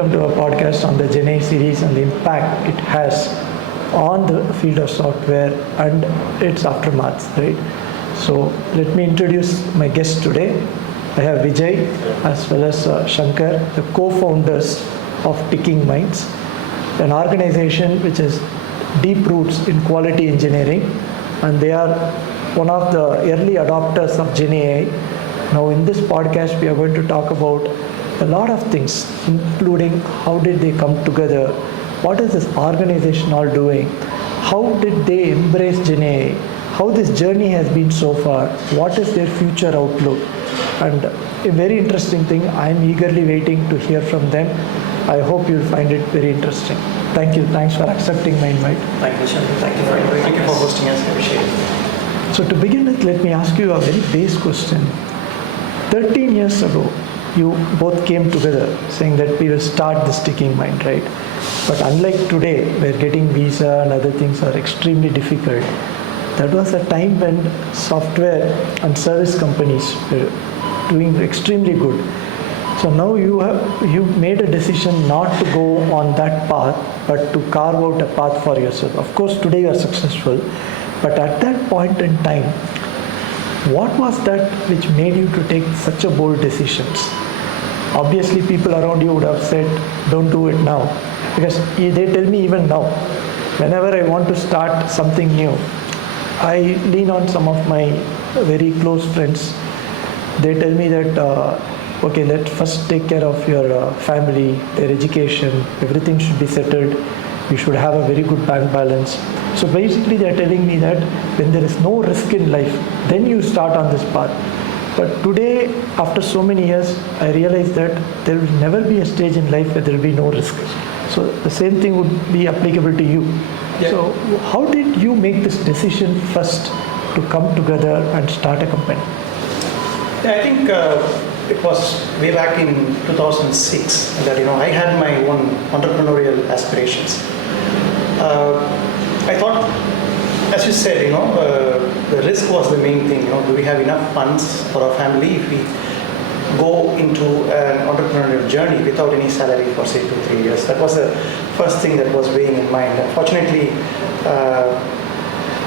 welcome to our podcast on the Gen A series and the impact it has on the field of software and its aftermath, right? So let me introduce my guests today. I have Vijay as well as Sankar, the co-founders of Ticking Minds, an organization which has deep roots in quality engineering, and they are one of the early adopters of Gen AI. Now in this podcast, we are going to talk about a lot of things, including how did they come together, what is this organization all doing, how did they embrace Gen AI, how this journey has been so far, what is their future outlook, and a very interesting thing. I am eagerly waiting to hear from them. I hope you'll find it very interesting. Thank you. Thanks for accepting my invite. Thank you, Shanti. Thank you for inviting us. Thank you for hosting us. I appreciate it. So to begin with, let me ask you a very base question. 13 years ago, you both came together saying that we will start this Ticking Mind, right? But unlike today, where getting visa and other things are extremely difficult, that was a time when software and service companies were doing extremely good. So now you made a decision not to go on that path, but to carve out a path for yourself. Of course, today you are successful, but at that point in time, what was that which made you to take such a bold decisions? Obviously, people around you would have said, don't do it now. Because they tell me even now, whenever I want to start something new, I lean on some of my very close friends. They tell me that, okay, let's first take care of your family, their education, everything should be settled. You should have a very good bank balance. So basically they are telling me that when there is no risk in life, then you start on this path. But today, after so many years, I realize that there will never be a stage in life where there will be no risk. So the same thing would be applicable to you. Yeah. So how did you make this decision first to come together and start a company? Yeah, I think it was way back in 2006 that I had my own entrepreneurial aspirations. I thought, as you said, the risk was the main thing. Do we have enough funds for our family if we go into an entrepreneurial journey without any salary for say 2-3 years? That was the first thing that was weighing in mind. Unfortunately,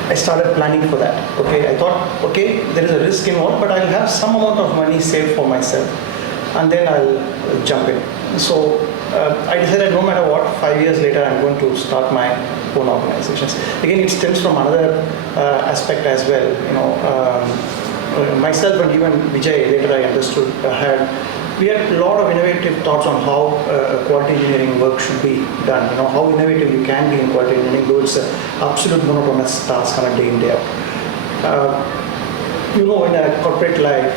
I started planning for that. Okay, I thought, okay, there is a risk involved, but I'll have some amount of money saved for myself, and then I'll jump in. So I decided no matter what, 5 years later, I'm going to start my own organizations. Again, it stems from another aspect as well. Myself and even Vijay, later I understood, we had a lot of innovative thoughts on how quality engineering work should be done. How innovative you can be in quality engineering, though it's an absolute monotonous task on a day in, day out. In a corporate life,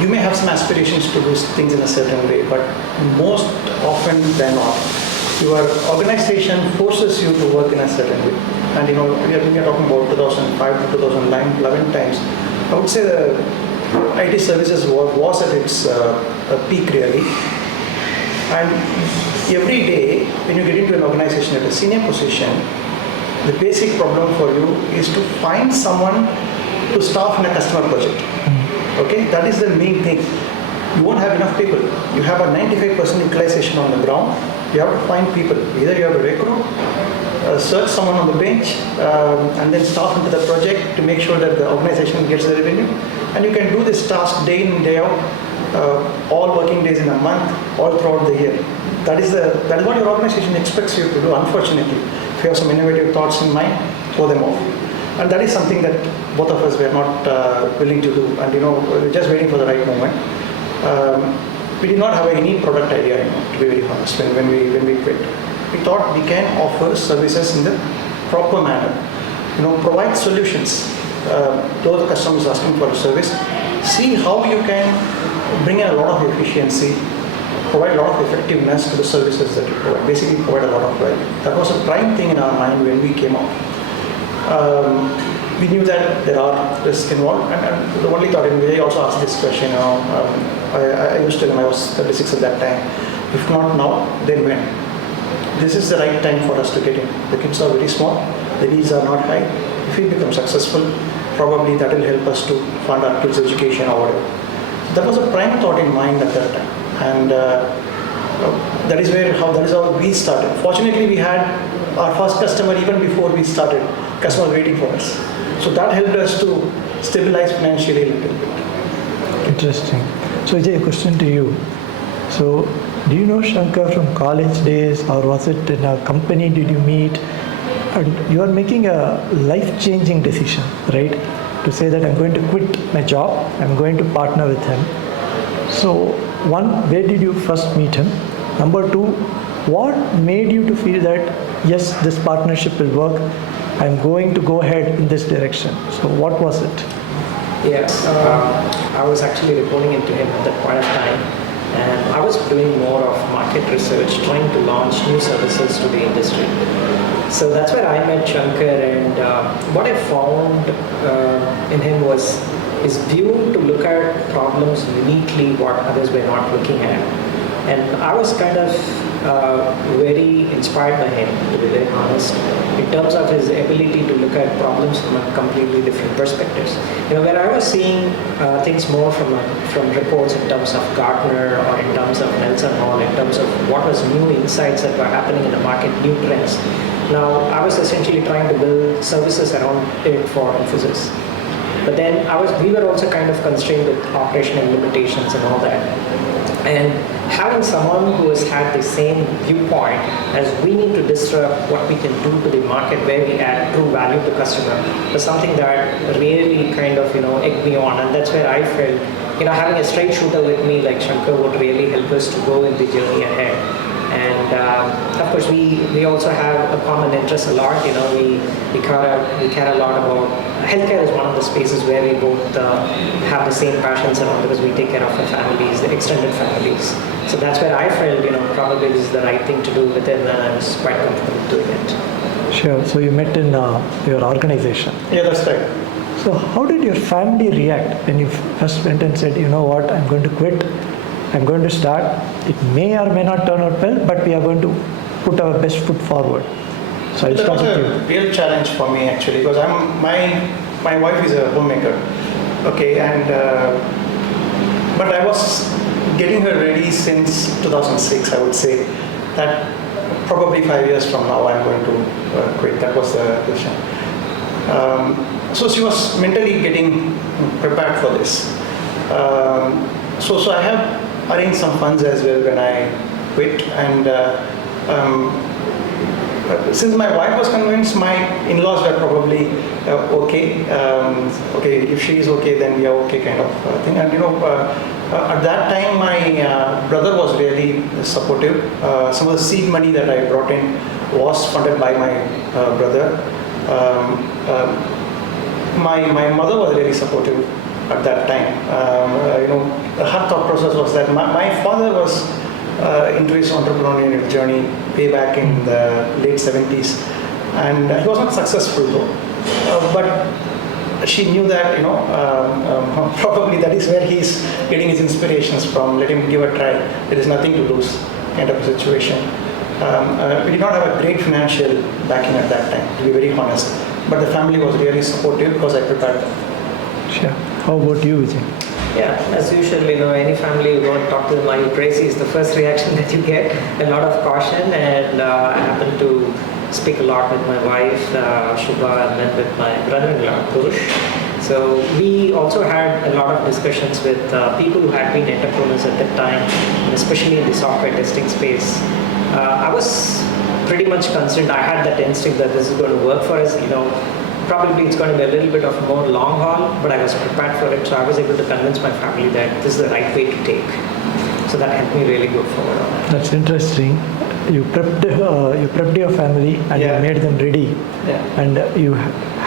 you may have some aspirations to do things in a certain way, but most often than not, your organization forces you to work in a certain way. And when you're talking about 2005 to 2011 times, I would say the IT services was at its peak really. And every day, when you get into an organization at a senior position, the basic problem for you is to find someone to staff in a customer project. Okay, that is the main thing. You won't have enough people. You have a 95% utilization on the ground. You have to find people. Either you have to recruit, search someone on the bench, and then staff into the project to make sure that the organization gets the revenue. And you can do this task day in, day out, all working days in a month, all throughout the year. That is what your organization expects you to do. Unfortunately, if you have some innovative thoughts in mind, throw them off. And that is something that both of us were not willing to do. And we were just waiting for the right moment. We did not have any product idea, to be very honest, when we quit. We thought we can offer services in the proper manner. Provide solutions. Though the customer is asking for a service, see how you can bring in a lot of efficiency, provide a lot of effectiveness to the services that you provide. Basically, provide a lot of value. That was a prime thing in our mind when we came out. We knew that there are risks involved, and the only thought, and Vijay also asked this question, I used to, when I was 36 at that time, if not now, then when? This is the right time for us to get in. The kids are very small, the needs are not high. If we become successful, probably that will help us to fund our kids' education or whatever. That was a prime thought in mind at that time. And That is how we started. Fortunately, we had our first customer even before we started. Customers waiting for us. So that helped us to stabilize financially a little bit. Interesting. So Vijay, a question to you. So do you know Shankar from college days, or was it in a company did you meet? And you are making a life-changing decision, right? To say that I'm going to quit my job, I'm going to partner with him. So one, where did you first meet him? Number two, what made you to feel that yes, this partnership will work, I'm going to go ahead in this direction? So what was it? Yes, I was actually reporting into him at that point of time, and I was doing more of market research, trying to launch new services to the industry. So that's where I met Shankar, and what I found in him was his view to look at problems uniquely what others were not looking at. And I was kind of very inspired by him, to be very honest, in terms of his ability to look at problems from a completely different perspectives. Where I was seeing things more from reports in terms of Gartner or in terms of Nelson Hall, in terms of what was new insights that were happening in the market, new trends. Now, I was essentially trying to build services around it for Infosys. But then we were also kind of constrained with operational limitations and all that. And having someone who has had the same viewpoint as we need to disrupt what we can do to the market where we add true value to customer was something that really kind of, egged me on. And that's where I felt, having a straight shooter with me like Shankar would really help us to go in the journey ahead. And of course, we also have a common interest a lot. We care a lot about healthcare. Is one of the spaces where we both have the same passions around, because we take care of our families, the extended families. So that's where I felt probably this is the right thing to do with it, and I was quite comfortable doing it. Sure. So you met in your organization. Yeah, that's right. So how did your family react when you first went and said, you know what, I'm going to quit, I'm going to start. It may or may not turn out well, but we are going to put our best foot forward. So I'll That start was with a you. real challenge for me actually, because my wife is a homemaker, okay, and but I was getting her ready since 2006. I would say that probably 5 years from now I'm going to quit. That was the decision. So she was mentally getting prepared for this. So I have arranged some funds as well when I quit, and since my wife was convinced, my in-laws were probably okay. Okay, if she is okay, then we are okay, kind of thing. And at that time, my brother was really supportive. Some of the seed money that I brought in was funded by my brother. My mother was really supportive at that time. Her thought process was that my father was into his entrepreneurial journey way back in the late 70s, and he was not successful though. But she knew that probably that is where he's getting his inspirations from. Let him give a try. There is nothing to lose, kind of a situation. We did not have a great financial backing at that time, to be very honest. But the family was really supportive because I prepared them. Sure. How about you, Vijay? Yeah, as usual, any family you go and talk to them, are you crazy? Is the first reaction that you get. A lot of caution, and I happen to speak a lot with my wife, Shubha, and then with my brother-in-law, Purush. So we also had a lot of discussions with people who had been entrepreneurs at that time, and especially in the software testing space. I was pretty much concerned. I had that instinct that this is going to work for us. Probably it's going to be a little bit of more long haul, but I was prepared for it. So I was able to convince my family that this is the right way to take. So that helped me really go forward on that. That's interesting. You prepped your family and Yeah. you made them ready, and you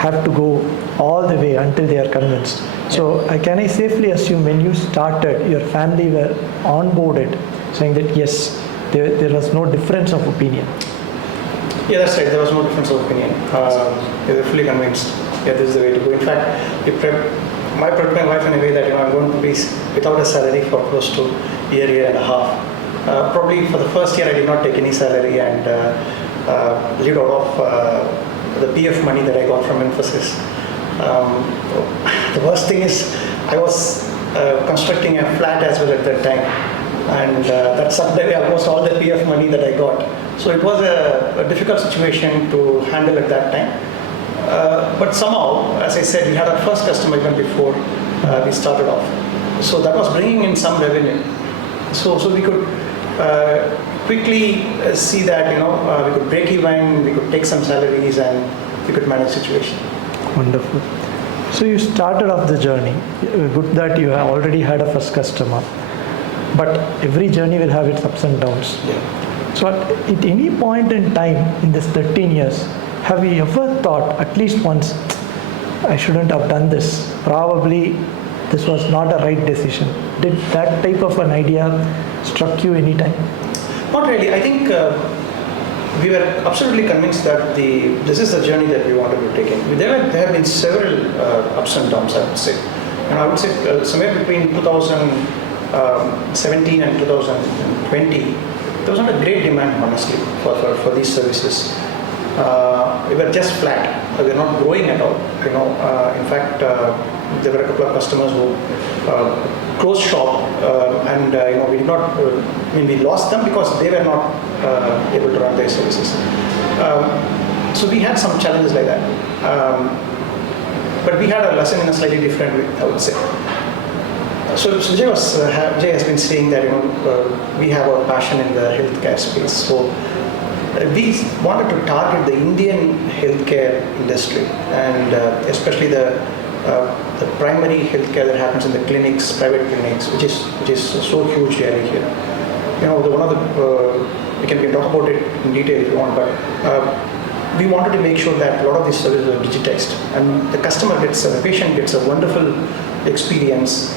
have to go all the way until they are convinced. So can I safely assume when you started, your family were onboarded, saying that yes, there was no difference of opinion? Yeah, that's right. There was no difference of opinion. They were fully convinced. Yeah, this is the way to go. In fact, I prepped my wife in a way that I'm going to be without a salary for close to a year and a half. Probably for the first year, I did not take any salary and lived out of the PF money that I got from Infosys. The worst thing is I was constructing a flat as well at that time. and that sucked away almost all the PF money that I got. So it was a difficult situation to handle at that time. But somehow, as I said, we had our first customer even before we started off. So that was bringing in some revenue. So we could quickly see that we could break even, we could take some salaries, and we could manage the situation. Wonderful. So you started off the journey. Good that you have already had a first customer. But every journey will have its ups and downs. Yeah. So at any point in time in this 13 years, have you ever thought at least once, I shouldn't have done this? Probably this was not a right decision. Did that type of an idea struck you any time? Not really. I think we were absolutely convinced that this is the journey that we wanted to take in. There have been several ups and downs, I would say. And I would say somewhere between 2017 and 2020, there was not a great demand, honestly, for these services. We were just flat. We were not growing at all. In fact, there were a couple of customers who closed shop, and we did not. We lost them because they were not able to run their services. So we had some challenges like that. But we had a lesson in a slightly different way, I would say. So Vijay has been saying that we have our passion in the healthcare space. So we wanted to target the Indian healthcare industry, and especially the primary healthcare that happens in the clinics, private clinics, which is so huge really here. We can talk about it in detail if you want, but we wanted to make sure that a lot of these services are digitized, and the patient gets a wonderful experience,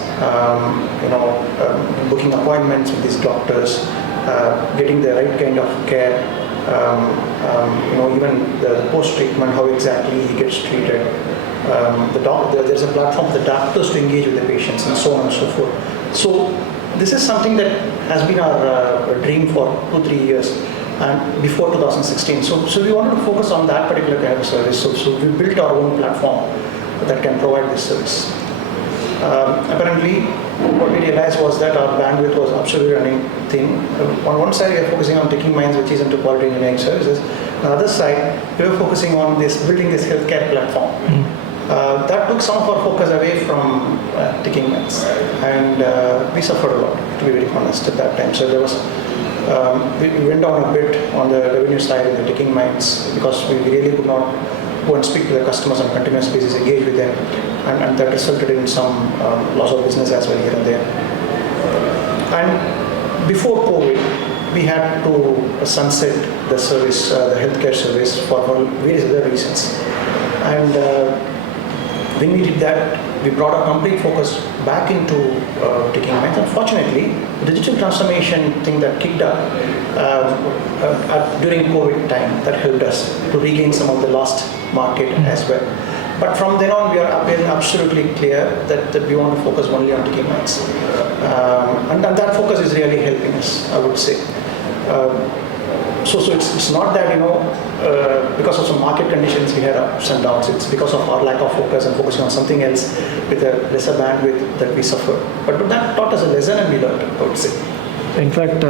booking appointments with these doctors, getting the right kind of care, even the post-treatment, how exactly he gets treated. There's a platform for the doctors to engage with the patients, and so on and so forth. So this is something that has been our dream for 2-3 years, and before 2016. So we wanted to focus on that particular kind of service. So we built our own platform that can provide this service. Apparently, what we realized was that our bandwidth was absolutely running thin. On one side, we are focusing on Ticking Minds, which is into quality engineering services. On the other side, we were focusing on building this healthcare platform. That took some of our focus away from Ticking Minds, and we suffered a lot, to be very honest, at that time. So there was we went down a bit on the revenue side in the Ticking Minds because we really could not go and speak to the customers on a continuous basis, engage with them, and that resulted in some loss of business as well here and there. And before COVID, we had to sunset the service, the healthcare service, for various other reasons. And when we did that, we brought our complete focus back into Ticking Minds. Unfortunately, the digital transformation thing that kicked up during COVID time, that helped us to regain some of the lost market as well. But from then on, we are absolutely clear that we want to focus only on Ticking Minds. And that focus is really helping us, I would say. So it's not that, because of some market conditions we had ups and downs. It's because of our lack of focus and focusing on something else with a lesser bandwidth that we suffered. But that taught us a lesson, and we learned, I would say. In fact,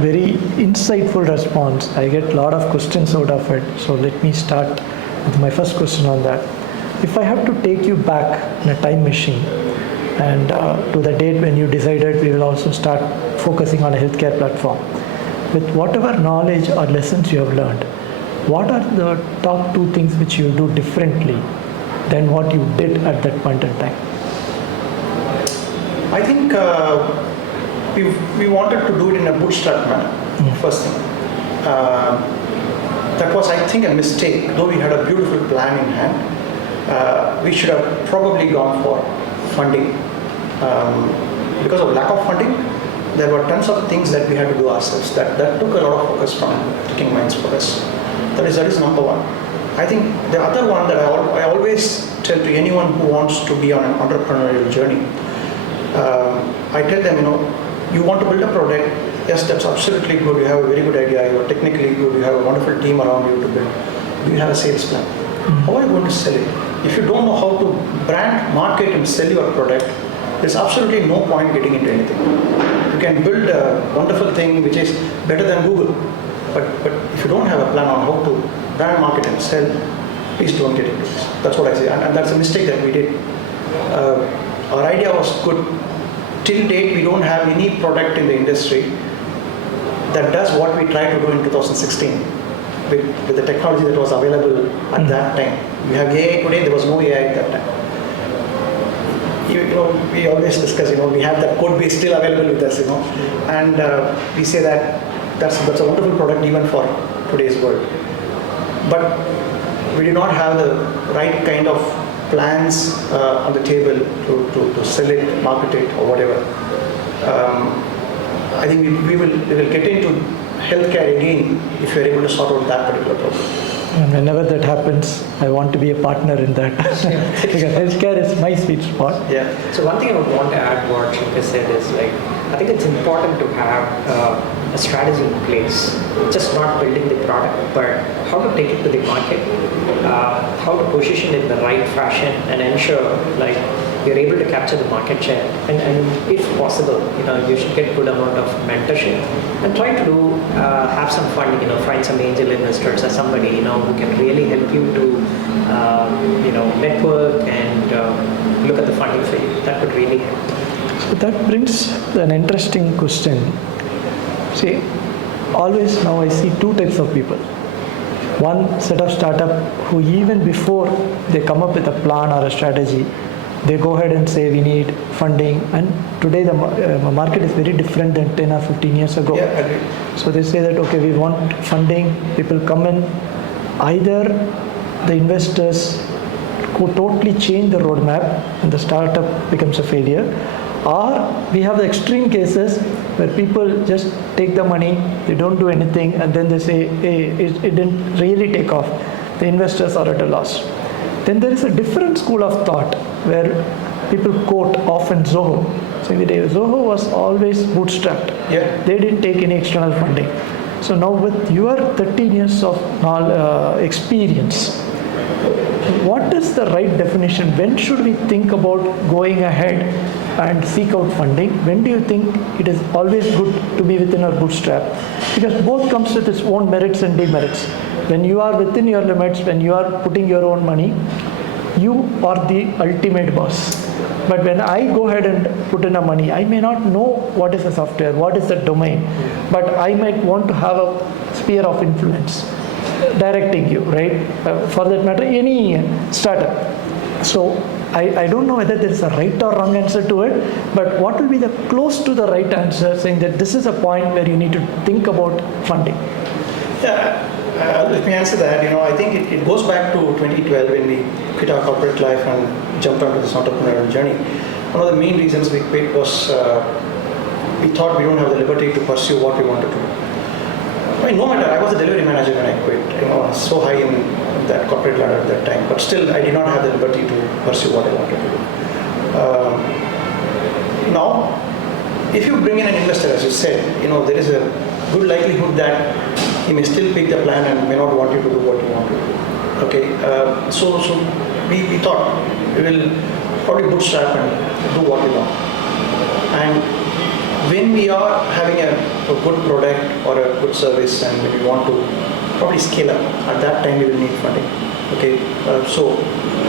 very insightful response. I get a lot of questions out of it. So let me start with my first question on that. If I have to take you back in a time machine and to the date when you decided we will also start focusing on a healthcare platform, with whatever knowledge or lessons you have learned, what are the top 2 things which you do differently than what you did at that point in time? I think we wanted to do it in a bootstrap manner, first thing. That was, I think, a mistake. Though we had a beautiful plan in hand, we should have probably gone for funding. Because of lack of funding, there were tons of things that we had to do ourselves. That took a lot of focus from Ticking Minds for us. That is number one. I think the other one that I always tell to anyone who wants to be on an entrepreneurial journey, I tell them, you want to build a product, yes, that's absolutely good. You have a very good idea. You are technically good. You have a wonderful team around you to build. Do you have a sales plan? How are you going to sell it? If you don't know how to brand, market, and sell your product, there's absolutely no point getting into anything. You can build a wonderful thing which is better than Google, but if you don't have a plan on how to brand, market, and sell, please don't get into this. That's what I say, and that's a mistake that we did. Our idea was good. Till date, we don't have any product in the industry that does what we tried to do in 2016 with the technology that was available at that time. We have AI today, there was no AI at that time. We always discuss, we have that code base still available with us, and we say that that's a wonderful product even for today's world. But we do not have the right kind of plans on the table to sell it, market it, or whatever. I think we will get into healthcare again if we are able to sort out that particular problem. And whenever that happens, I want to be a partner in that. Because healthcare is my sweet spot. Yeah. So one thing I would want to add what Shankar said is I think it's important to have a strategy in place, just not building the product, but how to take it to the market, how to position it in the right fashion and ensure you're able to capture the market share. And if possible, you should get good amount of mentorship and try to have some funding, find some angel investors or somebody, who can really help you to, network and look at the funding for you. That would really help. So that brings an interesting question. See, always now I see two types of people. One set of startup who even before they come up with a plan or a strategy, they go ahead and say we need funding, and today the market is very different than 10 or 15 years ago. Yeah, I agree. So they say that, okay, we want funding, people come in, either the investors could totally change the roadmap and the startup becomes a failure, or we have the extreme cases where people just take the money, they don't do anything, and then they say, hey, it didn't really take off. The investors are at a loss. Then there is a different school of thought where people quote often Zoho, saying that Zoho was always bootstrapped. Yeah. They didn't take any external funding. So now with your 13 years of experience, what is the right definition? When should we think about going ahead and seek out funding? When do you think it is always good to be within our bootstrap? Because both comes with its own merits and demerits. When you are within your limits, when you are putting your own money, you are the ultimate boss. But when I go ahead and put in a money, I may not know what is the software, what is the domain, but I might want to have a sphere of influence directing you, right? For that matter, any startup. So I don't know whether there is a right or wrong answer to it, but what will be the close to the right answer, saying that this is a point where you need to think about funding? Yeah, let me answer that. I think it goes back to 2012 when we quit our corporate life and jumped onto this entrepreneurial journey. One of the main reasons we quit was we thought we don't have the liberty to pursue what we wanted to do. No matter, I was a delivery manager when I quit. I was so high in that corporate ladder at that time, but still I did not have the liberty to pursue what I wanted to do. Now, if you bring in an investor, as you said, there is a good likelihood that he may still pick the plan and may not want you to do what you want to do. Okay, so we thought we will probably bootstrap and do what we want. And when we are having a good product or a good service and we want to probably scale up, at that time we will need funding. Okay, so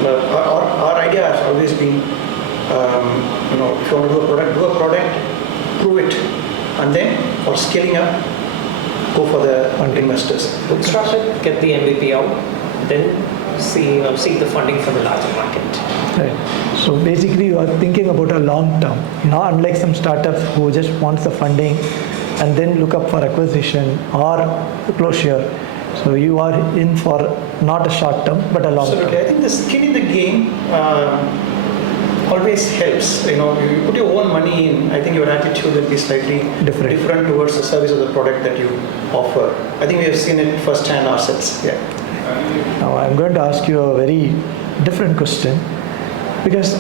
our idea has always been, if you want to do a product, prove it, and then for scaling up, go for the investors. Bootstrap it, get the MVP out, then seek the funding from the larger market. Right. So basically you are thinking about a long term, unlike some startups who just wants the funding and then look up for acquisition or closure. So you are in for not a short term but a long term. Absolutely. I think the skin in the game always helps. You put your own money in, I think your attitude will be slightly different towards the service or the product that you offer. I think we have seen it firsthand ourselves. Yeah. Now I'm going to ask you a very different question, because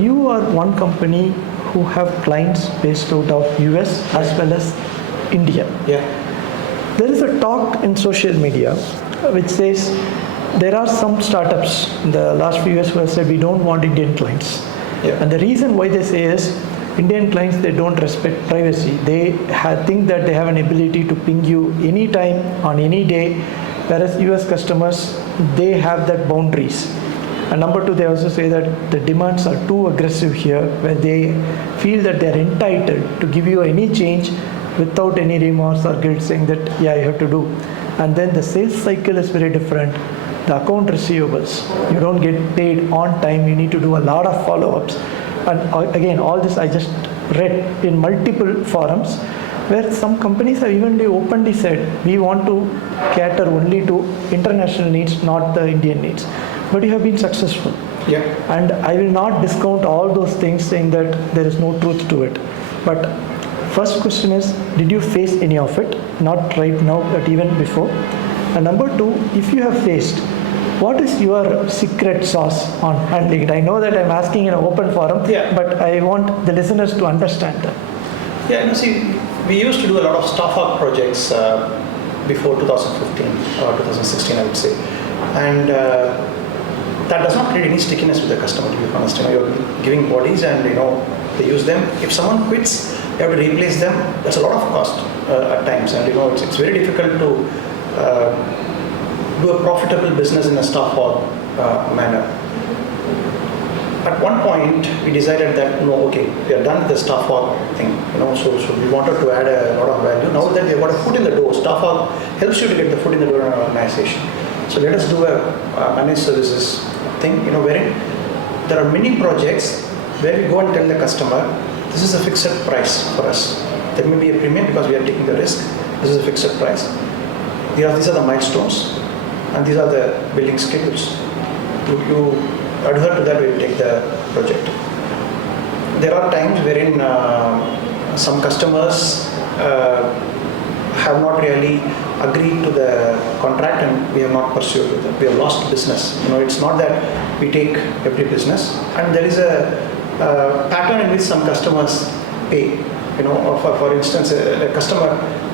you are one company who have clients based out of US as well as India. Yeah. There is a talk in social media which says there are some startups in the last few years who have said we don't want Indian clients. Yeah. And the reason why they say is Indian clients, they don't respect privacy. They think that they have an ability to ping you anytime on any day, whereas US customers, they have that boundaries. And number two, they also say that the demands are too aggressive here, where they feel that they're entitled to give you any change without any remorse or guilt, saying that, yeah, you have to do. And then the sales cycle is very different. The account receivables, you don't get paid on time, you need to do a lot of follow-ups. And again, all this I just read in multiple forums, where some companies have even openly said, we want to cater only to international needs, not the Indian needs. But you have been successful. Yeah. And I will not discount all those things, saying that there is no truth to it. But first question is, did you face any of it? Not right now, but even before. And number two, if you have faced, what is your secret sauce on handling it? I know that I'm asking in an open forum, Yeah. but I want the listeners to understand that. Yeah, see, we used to do a lot of staff aug projects before 2015 or 2016, I would say. And that does not create any stickiness with the customer, to be honest. You're giving bodies and, they use them. If someone quits, you have to replace them. That's a lot of cost at times. And, it's very difficult to do a profitable business in a staff aug manner. At one point, we decided that, we are done with the staff aug thing, so we wanted to add a lot of value. Now that we've got a foot in the door, staff aug helps you to get the foot in the door in an organization. So let us do a managed services thing, wherein there are many projects where we go and tell the customer, this is a fixed price for us. There may be a premium because we are taking the risk. This is a fixed price. These are the milestones, and these are the billing schedules. You adhere to that when you take the project. There are times wherein some customers have not really agreed to the contract and we have not pursued with them. We have lost business. It's not that we take every business, and there is a pattern in which some customers pay. For instance, a customer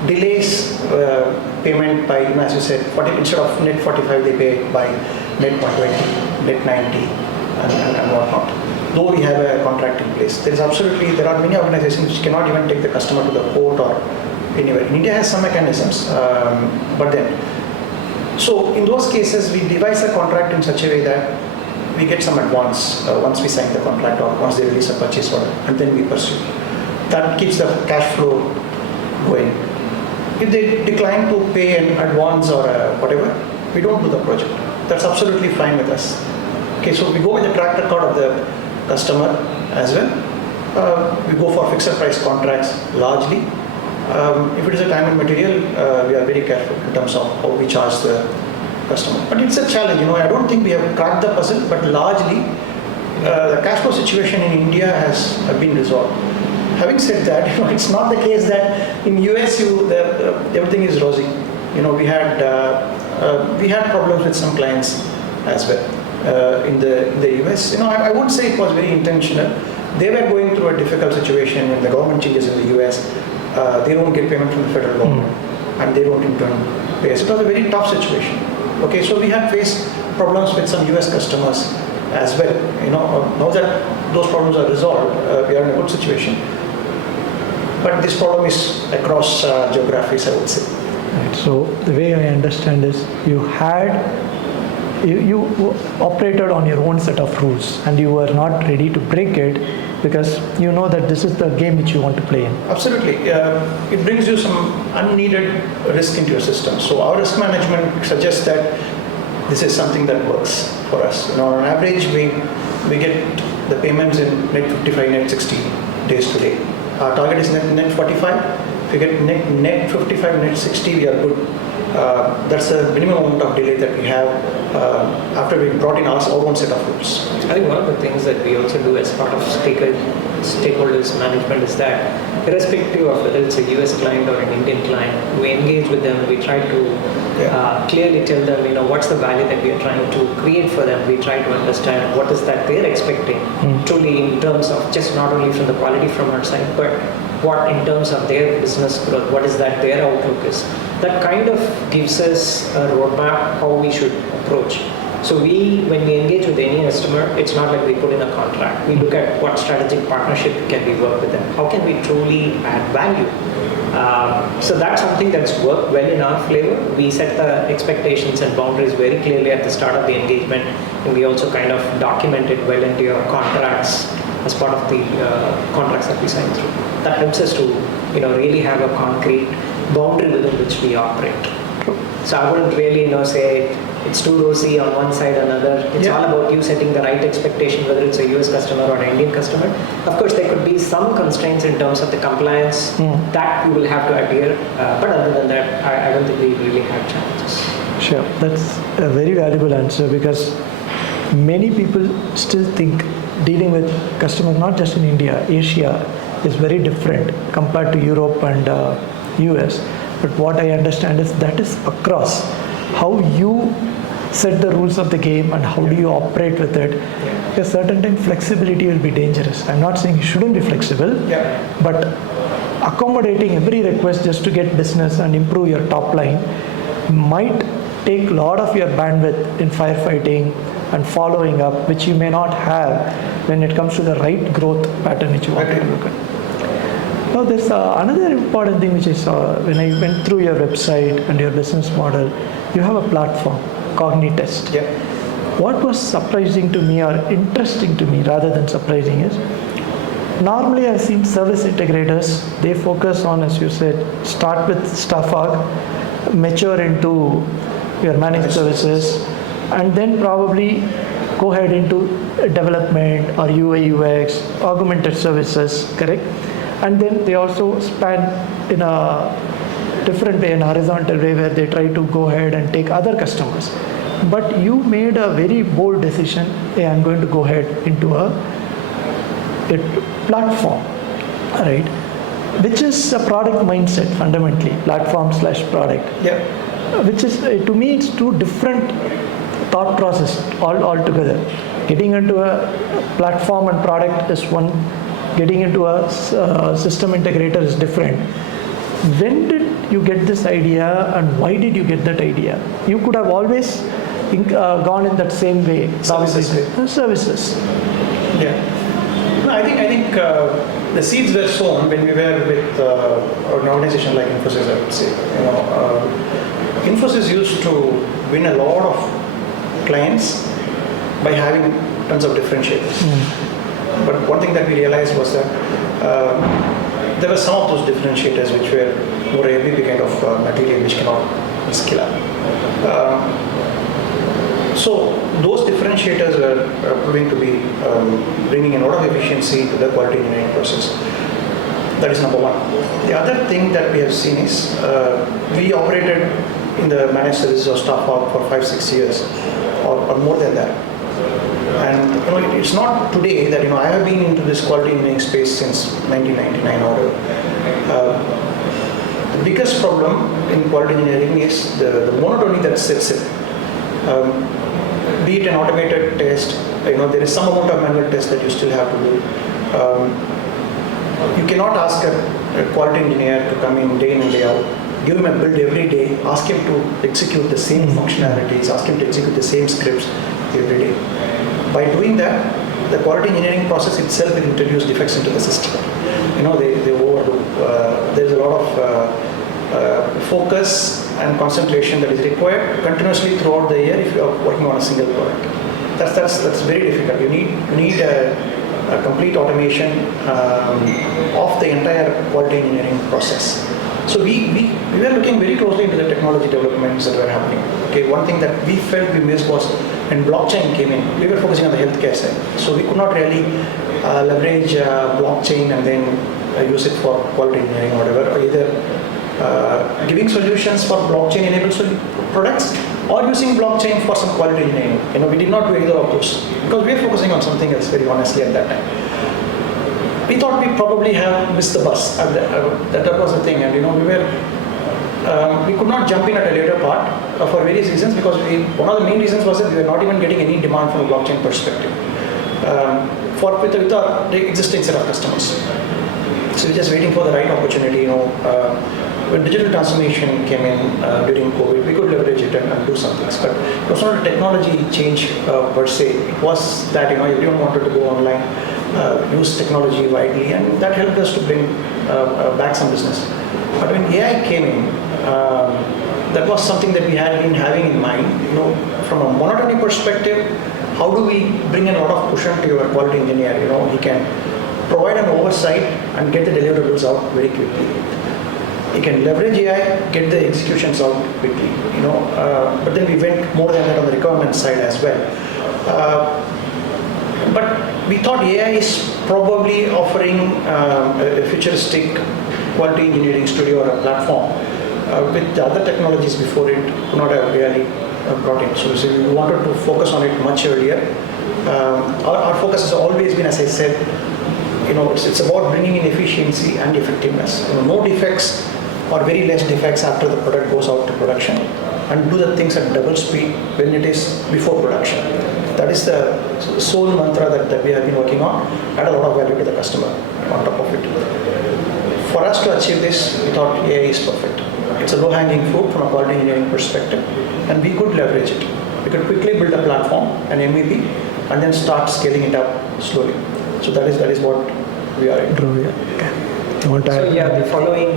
delays payment by, as you said, instead of net 45, they pay by net 120, net 90, and whatnot. Though we have a contract in place, there are many organizations which cannot even take the customer to the court or anywhere. India has some mechanisms, but then, so in those cases, we devise a contract in such a way that we get some advance once we sign the contract or once they release a purchase order, and then we pursue. That keeps the cash flow going. If they decline to pay an advance or whatever, we don't do the project. That's absolutely fine with us. Okay, so we go with the track record of the customer as well. We go for fixed price contracts largely. If it is a time and material, we are very careful in terms of how we charge the customer. But it's a challenge, I don't think we have cracked the puzzle, but largely the cash flow situation in India has been resolved. Having said that, it's not the case that in US everything is rosy. We had problems with some clients as well in the US. I wouldn't say it was very intentional. They were going through a difficult situation when the government changes in the US. They don't get payment from the federal government, and they don't in turn pay. So it was a very tough situation. Okay, so we have faced problems with some US customers as well. Now that those problems are resolved, we are in a good situation. But this problem is across geographies, I would say. Right. So the way I understand is you operated on your own set of rules, and you were not ready to break it because you know that this is the game which you want to play in. Absolutely. It brings you some unneeded risk into your system. So our risk management suggests that this is something that works for us. On average, we get the payments in net 55, net 60 days today. Our target is net 45. If we get net 55, net 60, we are good. That's the minimum amount of delay that we have after we brought in our own set of rules. I think one of the things that we also do as part of stakeholders management is that irrespective of whether it's a US client or an Indian client, we engage with them, we try to clearly tell them, what's the value that we are trying to create for them. We try to understand what is that they're expecting truly in terms of just not only from the quality from our side, but what in terms of their business growth, what is that their outlook is. That kind of gives us a roadmap how we should approach. So when we engage with any customer, it's not like we put in a contract. We look at what strategic partnership can we work with them. How can we truly add value? So that's something that's worked well in our flavor. We set the expectations and boundaries very clearly at the start of the engagement, and we also kind of document it well into your contracts as part of the contracts that we sign through. That helps us to really have a concrete boundary within which we operate. So I wouldn't really say it's too rosy on one side or another. It's all about you setting the right expectation, whether it's a US customer or an Indian customer. Of course, there could be some constraints in terms of the compliance that you will have to adhere. But other than that, I don't think we really have challenges. Sure, that's a very valuable answer, because many people still think dealing with customers, not just in India, Asia, is very different compared to Europe and US. But what I understand is that is across. How you set the rules of the game and how do you operate with it. A certain time flexibility will be dangerous. I'm not saying you shouldn't be flexible, but accommodating every request just to get business and improve your top line might take a lot of your bandwidth in firefighting and following up, which you may not have when it comes to the right growth pattern which you want to look at. Now, there's another important thing which I saw when I went through your website and your business model. You have a platform, Cognitest. What was surprising to me or interesting to me rather than surprising is, normally I've seen service integrators, they focus on, as you said, start with staff aug, mature into your managed services, and then probably go ahead into development or UI UX, augmented services, correct? And then they also span in a different way, in a horizontal way, where they try to go ahead and take other customers. But you made a very bold decision, hey, I'm going to go ahead into a platform, right? Which is a product mindset fundamentally, platform/product. Which is, to me, it's two different thought process altogether. Getting into a platform and product is one, getting into a system integrator is different. When did you get this idea and why did you get that idea? You could have always gone in that same way. Services. No, I think the seeds were sown when we were with an organization like Infosys, I would say. Infosys used to win a lot of clients by having tons of differentiators. But one thing that we realized was that there were some of those differentiators which were more heavy kind of material which cannot scale up. So those differentiators were proving to be bringing a lot of efficiency to the quality engineering process. That is number one. The other thing that we have seen is we operated in the managed services or staff aug for 5-6 years or more than that. And it's not today that I have been into this quality engineering space since 1999 or the biggest problem in quality engineering is the monotony that sets in. Be it an automated test, there is some amount of manual test that you still have to do. You cannot ask a quality engineer to come in day in and day out, give him a build every day, ask him to execute the same functionalities, ask him to execute the same scripts every day. By doing that, the quality engineering process itself will introduce defects into the system. They overdo. There's a lot of focus and concentration that is required continuously throughout the year if you are working on a single product. That's very difficult. You need a complete automation of the entire quality engineering process. So we were looking very closely into the technology developments that were happening. Okay, one thing that we felt we missed was when blockchain came in, we were focusing on the healthcare side. So we could not really leverage blockchain and then use it for quality engineering or whatever, or either giving solutions for blockchain-enabled products or using blockchain for some quality engineering. We did not do either of those because we were focusing on something else, very honestly, at that time. We thought we probably have missed the bus. That was the thing, and we could not jump in at a later part for various reasons because one of the main reasons was that we were not even getting any demand from a blockchain perspective with our existing set of customers. So we're just waiting for the right opportunity. When digital transformation came in during COVID, we could leverage it and do some things. But it was not a technology change per se. It was that everyone wanted to go online, use technology widely, and that helped us to bring back some business. But when AI came in, that was something that we had been having in mind. From a monotony perspective, how do we bring a lot of cushion to your quality engineer? He can provide an oversight and get the deliverables out very quickly. He can leverage AI, get the executions out quickly. But then we went more than that on the requirement side as well. But we thought AI is probably offering a futuristic quality engineering studio or a platform with the other technologies before it could not have really brought in. So we wanted to focus on it much earlier. Our focus has always been, as I said, it's about bringing in efficiency and effectiveness. No defects or very less defects after the product goes out to production, and do the things at double speed when it is before production. That is the sole mantra that we have been working on, add a lot of value to the customer on top of it. For us to achieve this, we thought AI is perfect. It's a low-hanging fruit from a quality engineering perspective, and we could leverage it. We could quickly build a platform, an MVP, and then start scaling it up slowly. So that is what we are into. The following,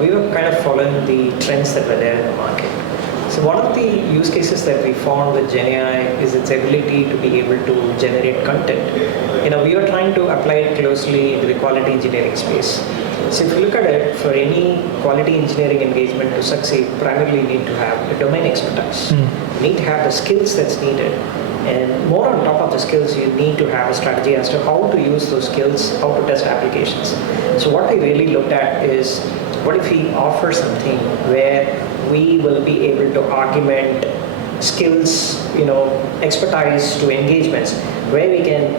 we were kind of following the trends that were there in the market. So one of the use cases that we found with GenAI is its ability to be able to generate content. We were trying to apply it closely into the quality engineering space. So if you look at it, for any quality engineering engagement to succeed, primarily you need to have a domain expertise. You need to have the skills that's needed. And more on top of the skills, you need to have a strategy as to how to use those skills, how to test applications. So what we really looked at is, what if we offer something where we will be able to augment skills, expertise to engagements, where we can,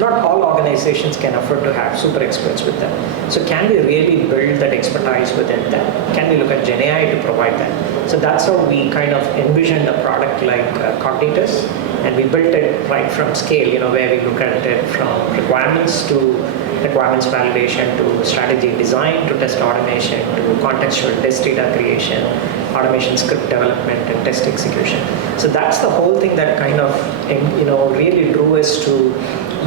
not all organizations can afford to have super experts with them. So can we really build that expertise within them? Can we look at GenAI to provide that? So that's how we kind of envisioned a product like Cognitus, and we built it right from scale, where we look at it from requirements to requirements validation to strategy design to test automation to contextual test data creation, automation script development and test execution. So that's the whole thing that kind of really drew us to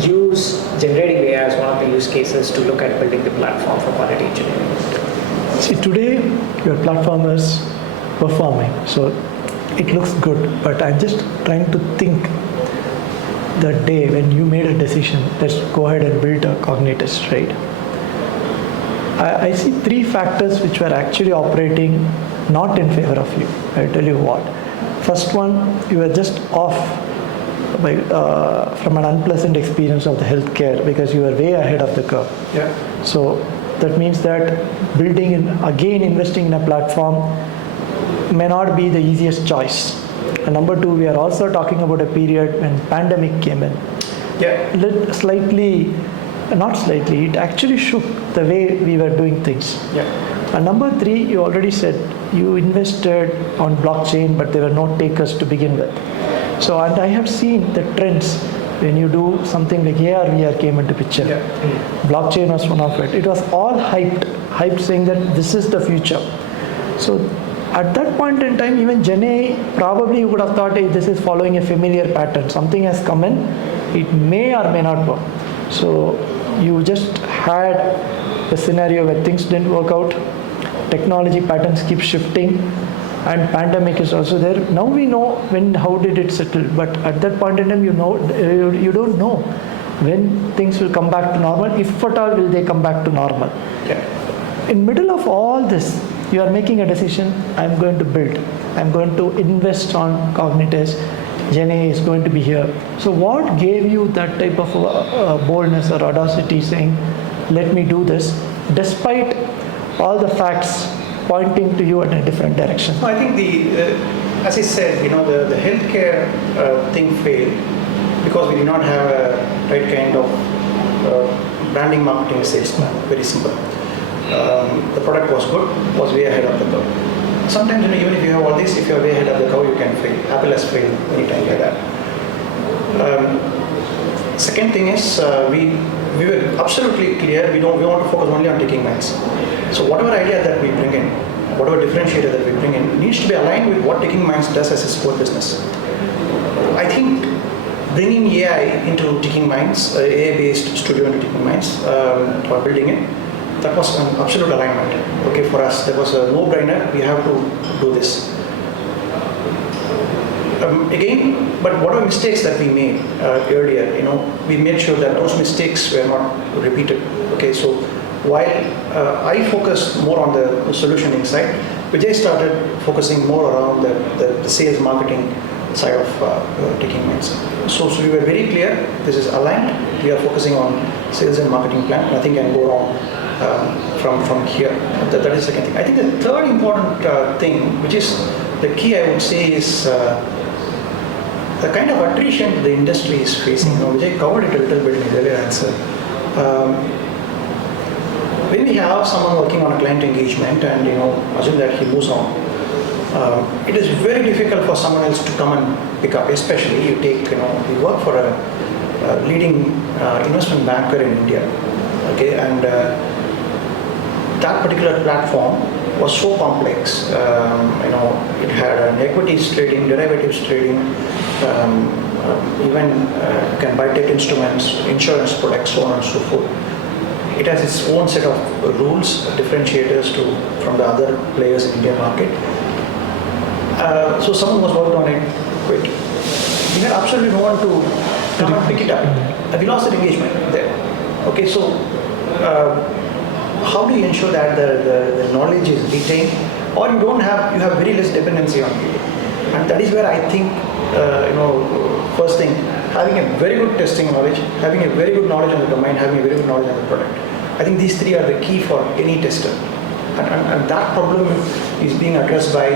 use generative AI as one of the use cases to look at building the platform for quality engineering. See, today your platform is performing, so it looks good, but I'm just trying to think the day when you made a decision, let's go ahead and build a Cognitus, right? I see three factors which were actually operating not in favor of you. I'll tell you what. First one, you were just off from an unpleasant experience of the healthcare because you were way ahead of the curve. Yeah. So that means that investing in a platform may not be the easiest choice. And number two, we are also talking about a period when pandemic came in. Yeah. It actually shook the way we were doing things. Yeah. And number three, you already said you invested on blockchain, but there were no takers to begin with. So, and I have seen the trends when you do something like AR, VR came into picture. Yeah. Blockchain was one of it. It was all hyped saying that this is the future. So at that point in time, even GenAI probably would have thought, hey, this is following a familiar pattern. Something has come in, it may or may not work. So you just had a scenario where things didn't work out, technology patterns keep shifting, and pandemic is also there. Now we know how did it settle, but at that point in time, you don't know when things will come back to normal, if at all will they come back to normal. Yeah. In middle of all this, you are making a decision, I'm going to build, I'm going to invest on Cognitus, GenAI is going to be here. So what gave you that type of boldness or audacity saying, let me do this, despite all the facts pointing to you in a different direction? I think as I said, the healthcare thing failed because we did not have a right kind of branding, marketing, sales plan. Very simple. The product was good, was way ahead of the curve. Sometimes, even if you have all this, if you are way ahead of the curve, you can fail. Apple has failed many times like that. Second thing is, we we were absolutely clear we want to focus only on taking minds. So whatever idea that we bring in, whatever differentiator that we bring in, needs to be aligned with what taking minds does as its core business. I think bringing AI into taking minds, AI-based studio into taking minds, or building it, that was an absolute alignment. Okay, for us, that was a no-brainer. We have to do this. Again, but whatever mistakes that we made earlier, we made sure that those mistakes were not repeated. Okay, so while I focused more on the solutioning side, Vijay started focusing more around the sales marketing side of taking minds. So we were very clear, this is aligned, we are focusing on sales and marketing plan, nothing can go wrong from here. That is the second thing. I think the third important thing, which is the key I would say, is the kind of attrition the industry is facing. Vijay covered it a little bit in his earlier answer. When we have someone working on a client engagement and assume that he moves on, it is very difficult for someone else to come and pick up. Especially you work for a leading investment banker in India, okay, and that particular platform was so complex. It had an equities trading, derivatives trading, even you can buy debt instruments, insurance products, so on and so forth. It has its own set of rules, differentiators from the other players in Indian market. So someone was worked on it quick. We had absolutely no one to come and pick it up. We lost the engagement there. Okay, so how do you ensure that the knowledge is retained, or you have very less dependency on people? And that is where I think, first thing, having a very good testing knowledge, having a very good knowledge on the domain, having a very good knowledge on the product. I think these three are the key for any tester. And that problem is being addressed by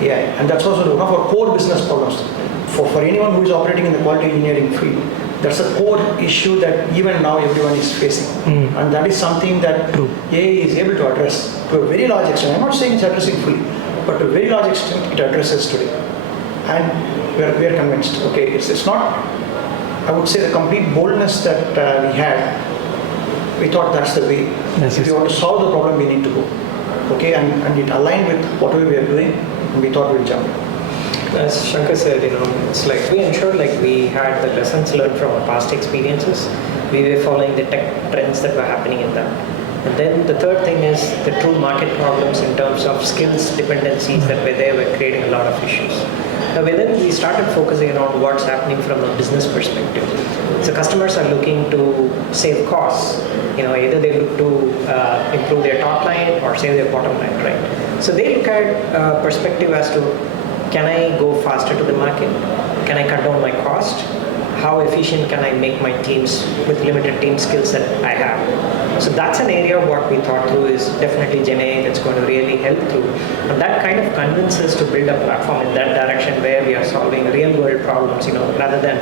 AI. And that's also one of our core business problems. For anyone who is operating in the quality engineering field, that's a core issue that even now everyone is facing. And that is something that AI is able to address to a very large extent. I'm not saying it's addressing fully, but to a very large extent it addresses today. And we are convinced. Okay, it's not, I would say, the complete boldness that we had. We thought that's the way. If you want to solve the problem, we need to go. Okay, and it aligned with whatever we are doing, and we thought we'll jump. As Shankar said, it's like we ensured we had the lessons learned from our past experiences. We were following the tech trends that were happening in that. And then the third thing is the true market problems in terms of skills dependencies that were there were creating a lot of issues. Now then we started focusing on what's happening from a business perspective. So customers are looking to save costs. Either they look to improve their top line or save their bottom line, right? So they look at perspective as to, can I go faster to the market? Can I cut down my cost? How efficient can I make my teams with limited team skills that I have? So that's an area of what we thought through is definitely GenAI that's going to really help through. And that kind of convinces to build a platform in that direction where we are solving real world problems, rather than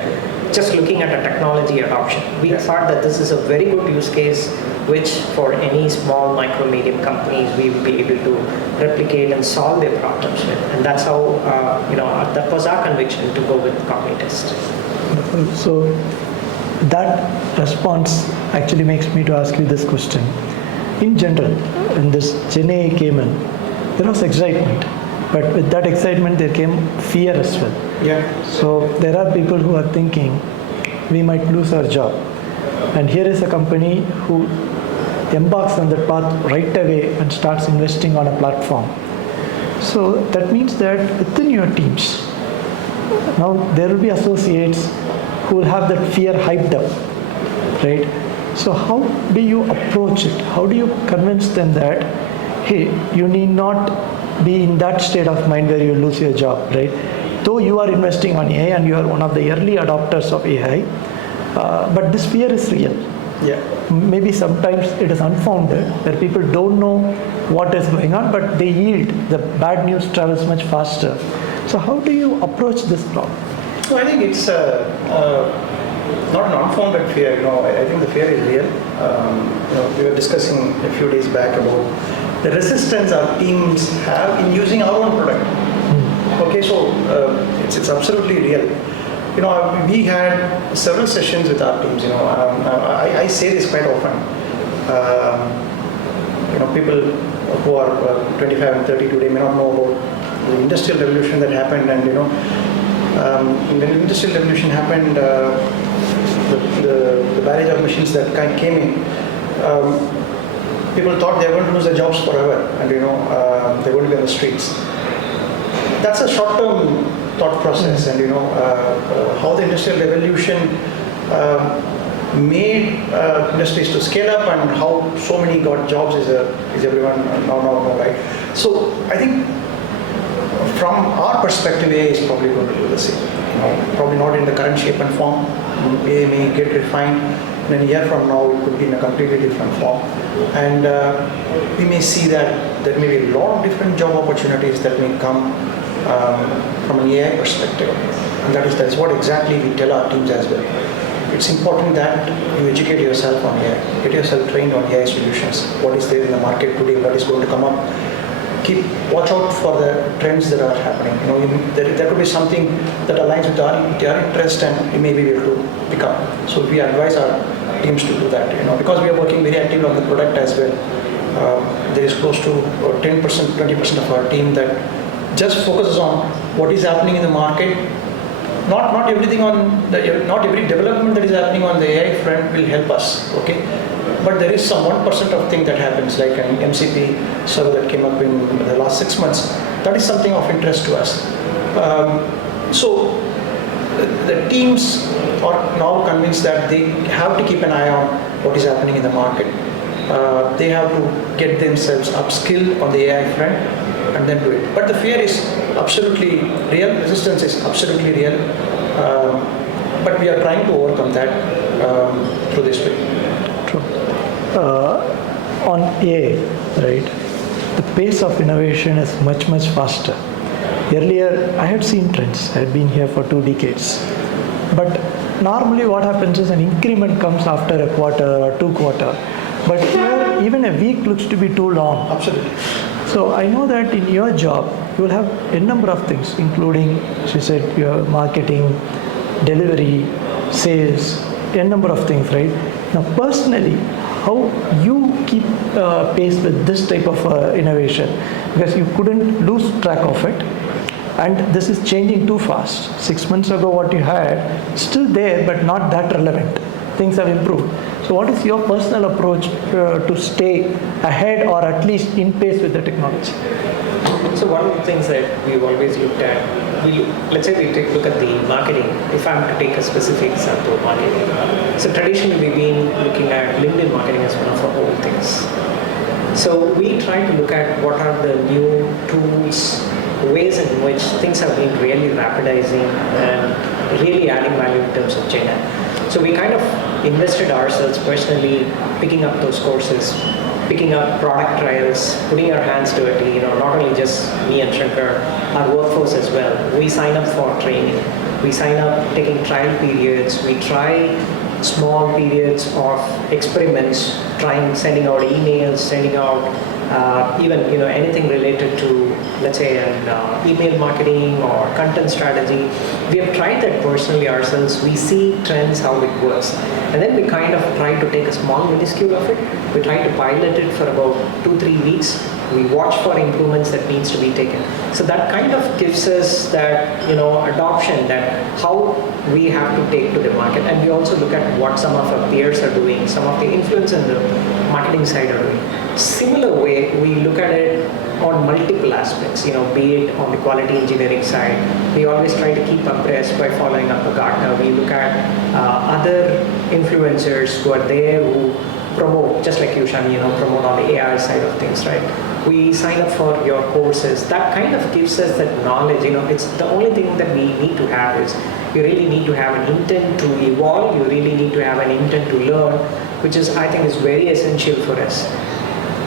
just looking at a technology adoption. We thought that this is a very good use case, which for any small, micro, medium companies, we will be able to replicate and solve their problems with. And that's how, that was our conviction to go with Cognitest. So that response actually makes me to ask you this question. In general, when this GenAI came in, there was excitement. But with that excitement, there came fear as well. Yeah. So there are people who are thinking we might lose our job. And here is a company who embarks on that path right away and starts investing on a platform. So that means that within your teams, now there will be associates who will have that fear hyped up, right? So how do you approach it? How do you convince them that, hey, you need not be in that state of mind where you lose your job, right? Though you are investing on AI and you are one of the early adopters of AI, but this fear is real. Yeah. Maybe sometimes it is unfounded, where people don't know what is going on, but they yield. The bad news travels much faster. So how do you approach this problem? So I think it's not an unfounded fear. I think the fear is real. We were discussing a few days back about the resistance our teams have in using our own product. Okay, so it's absolutely real. we had several sessions with our teams. I say this quite often. People who are 25 and 30 today may not know about the industrial revolution that happened, and when the industrial revolution happened, the barrage of machines that came in, people thought they were going to lose their jobs forever, and they're going to be on the streets. That's a short-term thought process, and how the industrial revolution made industries to scale up, and how so many got jobs is everyone now know, right? So I think from our perspective, AI is probably going to do the same. Probably not in the current shape and form. AI may get refined, and a year from now it could be in a completely different form. And we may see that there may be a lot of different job opportunities that may come from an AI perspective. And that is what exactly we tell our teams as well. It's important that you educate yourself on AI, get yourself trained on AI solutions. What is there in the market today? What is going to come up? Watch out for the trends that are happening. There could be something that aligns with our interest, and we may be able to pick up. So we advise our teams to do that. Because we are working very actively on the product as well. There is close to 10%, 20% of our team that just focuses on what is happening in the market. Not everything not every development that is happening on the AI front will help us. Okay. But there is some 1% of thing that happens, like an MCP server that came up in the last 6 months. That is something of interest to us. So the teams are now convinced that they have to keep an eye on what is happening in the market. They have to get themselves upskilled on the AI front and then do it. But the fear is absolutely real. Resistance is absolutely real. But we are trying to overcome that through this way. True. On AI, right, the pace of innovation is much, much faster. Earlier, I had seen trends. I had been here for 2 decades. But normally what happens is an increment comes after a quarter or 2 quarters. But here, even a week looks to be too long. Absolutely. So I know that in your job, you will have a number of things, including, she said, your marketing, delivery, sales, a number of things, right? Now, personally, how you keep pace with this type of innovation? Because you couldn't lose track of it. And this is changing too fast. 6 months ago, what you had, still there, but not that relevant. Things have improved. So what is your personal approach to stay ahead or at least in pace with the technology? So one of the things that we've always looked at, let's say we look at the marketing. If I'm to take a specific example of marketing, so traditionally we've been looking at LinkedIn marketing as one of our old things. So we try to look at what are the new tools, ways in which things have been really rapidizing and really adding value in terms of China. So we kind of invested ourselves personally picking up those courses, picking up product trials, putting our hands to it, not only just me and Shankar, our workforce as well. We sign up for training. We sign up taking trial periods. We try small periods of experiments, sending out emails, sending out even anything related to, let's say, an email marketing or content strategy. We have tried that personally ourselves. We see trends, how it works, and then we kind of try to take a small minuscule of it. We try to pilot it for about 2-3 weeks. We watch for improvements that needs to be taken. So that kind of gives us that adoption, that how we have to take to the market. And we also look at what some of our peers are doing, some of the influence in the marketing side are doing. Similar way, we look at it on multiple aspects, be it on the quality engineering side. We always try to keep abreast by following up a Gartner. We look at other influencers who are there who promote, just like you, Shani, promote on the AI side of things, right? We sign up for your courses. That kind of gives us that knowledge. It's the only thing that we need to have is you really need to have an intent to evolve. You really need to have an intent to learn, which is, I think, is very essential for us.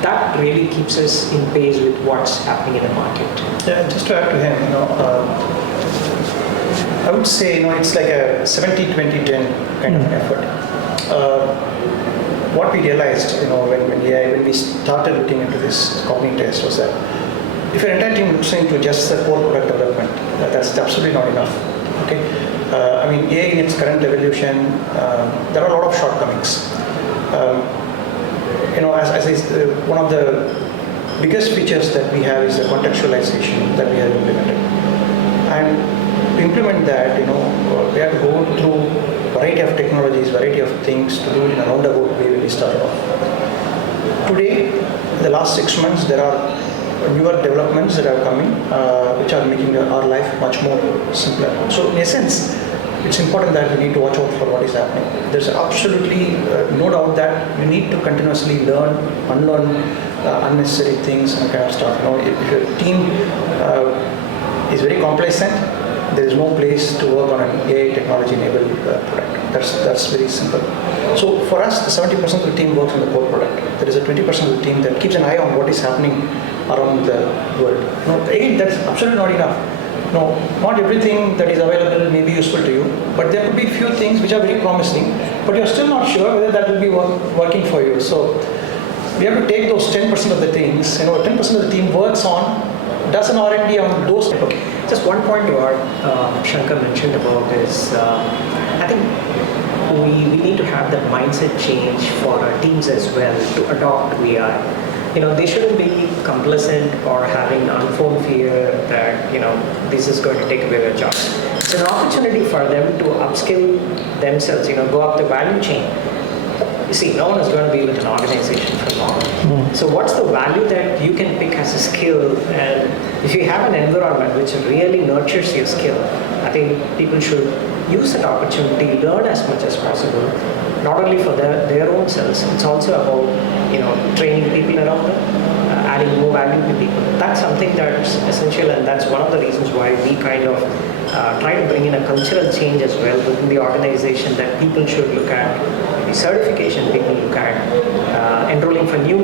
That really keeps us in pace with what's happening in the market. Yeah, just to add to him, I would say, it's like a 70-20-10 kind of an effort. What we realized, when we started looking into this cognitive test was that if your entire team looks into just the core product development, that's absolutely not enough. Okay, I mean, AI in its current evolution, there are a lot of shortcomings. As I one of the biggest features that we have is the contextualization that we have implemented. And to implement that, we have to go through variety of technologies, variety of things to do it in a roundabout way when we start off. Today, in the last 6 months, there are newer developments that are coming, which are making our life much more simpler. So in essence, it's important that we need to watch out for what is happening. There's absolutely no doubt that you need to continuously learn, unlearn unnecessary things and kind of stuff. If your team is very complacent, there is no place to work on an AI technology-enabled product. That's very simple. So for us, the 70% of the team works on the core product. There is a 20% of the team that keeps an eye on what is happening around the world. Again, that's absolutely not enough. No, not everything that is available may be useful to you, but there could be few things which are very promising, but you're still not sure whether that will be working for you. So we have to take those 10% of the things, 10% of the team works on, does an R&D on those. Okay, just one point to what Shankar mentioned about is, I think we need to have that mindset change for our teams as well to adopt VR. They shouldn't be complacent or having unformed fear that, this is going to take away their jobs. It's an opportunity for them to upskill themselves, go up the value chain. You see, no one is going to be with an organization for long. So what's the value that you can pick as a skill? And if you have an environment which really nurtures your skill, I think people should use that opportunity, learn as much as possible, not only for their own selves, it's also about training people around them, adding more value to people. That's something that's essential, and that's one of the reasons why we kind of try to bring in a cultural change as well within the organization, that people should look at the certification, people look at enrolling for new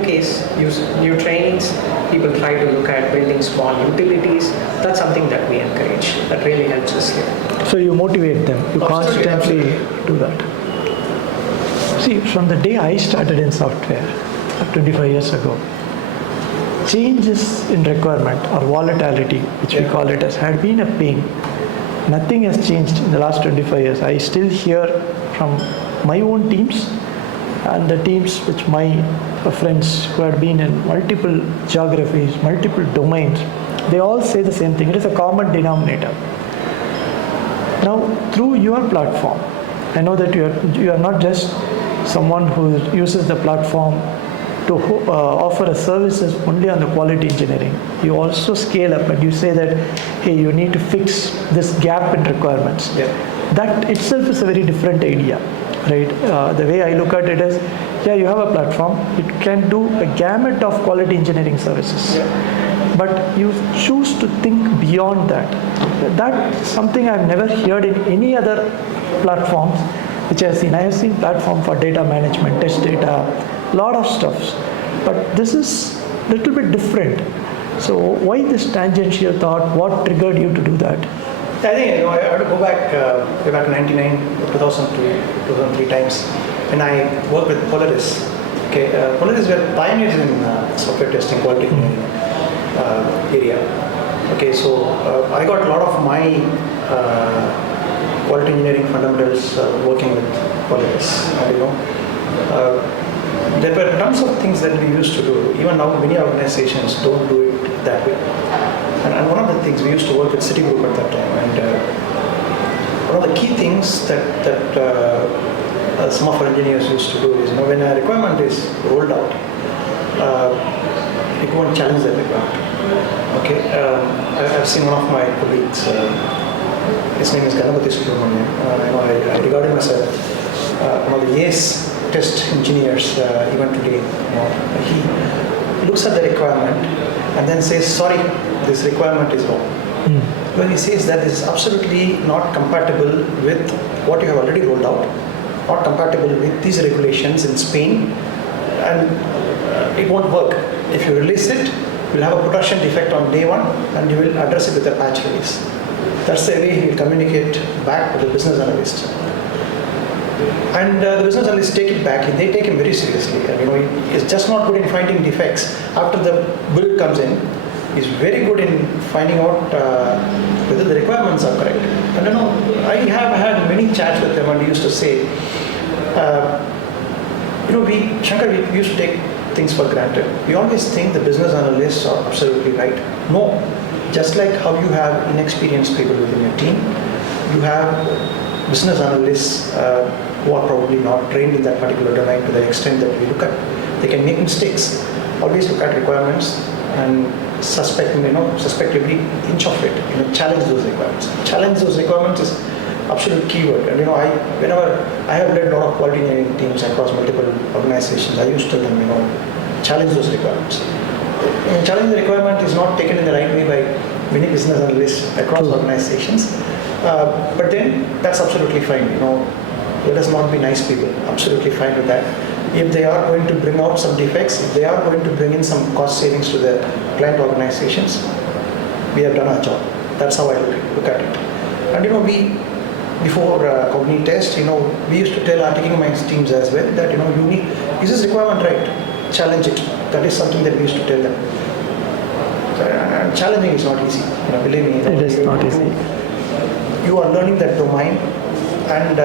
trainings, people try to look at building small utilities. That's something that we encourage. That really helps us here. So you motivate them, you constantly do that. See, from the day I started in software 25 years ago, changes in requirement or volatility, which we call it as, had been a pain. Nothing has changed in the last 25 years. I still hear from my own teams and the teams which my friends who had been in multiple geographies, multiple domains, they all say the same thing. It is a common denominator. Now, through your platform, I know that you are not just someone who uses the platform to offer a services only on the quality engineering. You also scale up and you say that, hey, you need to fix this gap in requirements. Yeah. That itself is a very different idea, right? The way I look at it is, you have a platform, it can do a gamut of quality engineering services. Yeah. But you choose to think beyond that. That's something I've never heard in any other platforms which I have seen. I have seen platform for data management, test data, lot of stuffs, but this is a little bit different. So why this tangential thought? What triggered you to do that? I think I have to go back way back 99, 2002, 2003 times when I worked with Polaris. Okay, Polaris were pioneers in software testing, quality engineering area. Okay, so I got a lot of my quality engineering fundamentals working with Polaris. There were tons of things that we used to do. Even now, many organizations don't do it that way. And one of the things, we used to work with Citigroup at that time, and one of the key things that some of our engineers used to do is, when a requirement is rolled out, you go and challenge that requirement. Okay, I've seen one of my colleagues, his name is Ganapati Subramanian. I regard him as one of the ACE test engineers even today. He looks at the requirement and then says, sorry, this requirement is wrong. When he says that this is absolutely not compatible with what you have already rolled out, not compatible with these regulations in Spain, and it won't work. If you release it, you'll have a production defect on day one and you will address it with a patch release. That's the way he will communicate back to the business analyst. And the business analysts take it back, they take him very seriously. And, he's just not good in finding defects. After the build comes in, is very good in finding out whether the requirements are correct. And I have had many chats with them, and he used to say, Shankar, we used to take things for granted. We always think the business analysts are absolutely right. No, just like how you have inexperienced people within your team, you have business analysts who are probably not trained in that particular domain to the extent that we look at. They can make mistakes. Always look at requirements and suspect every inch of it. Challenge those requirements. Challenge those requirements is absolute keyword. And whenever I have led a lot of quality engineering teams across multiple organizations, I used to tell them, challenge those requirements. Challenge the requirement is not taken in the right way by many business analysts across organizations. But then that's absolutely fine. Let us not be nice people. Absolutely fine with that. If they are going to bring out some defects, if they are going to bring in some cost savings to the client organizations, we have done our job. That's how I look at it. And before cognitive test, we used to tell our taking minds teams as well that is this requirement right? Challenge it. That is something that we used to tell them. And challenging is not easy. Believe me. It is not easy. You are learning that domain, and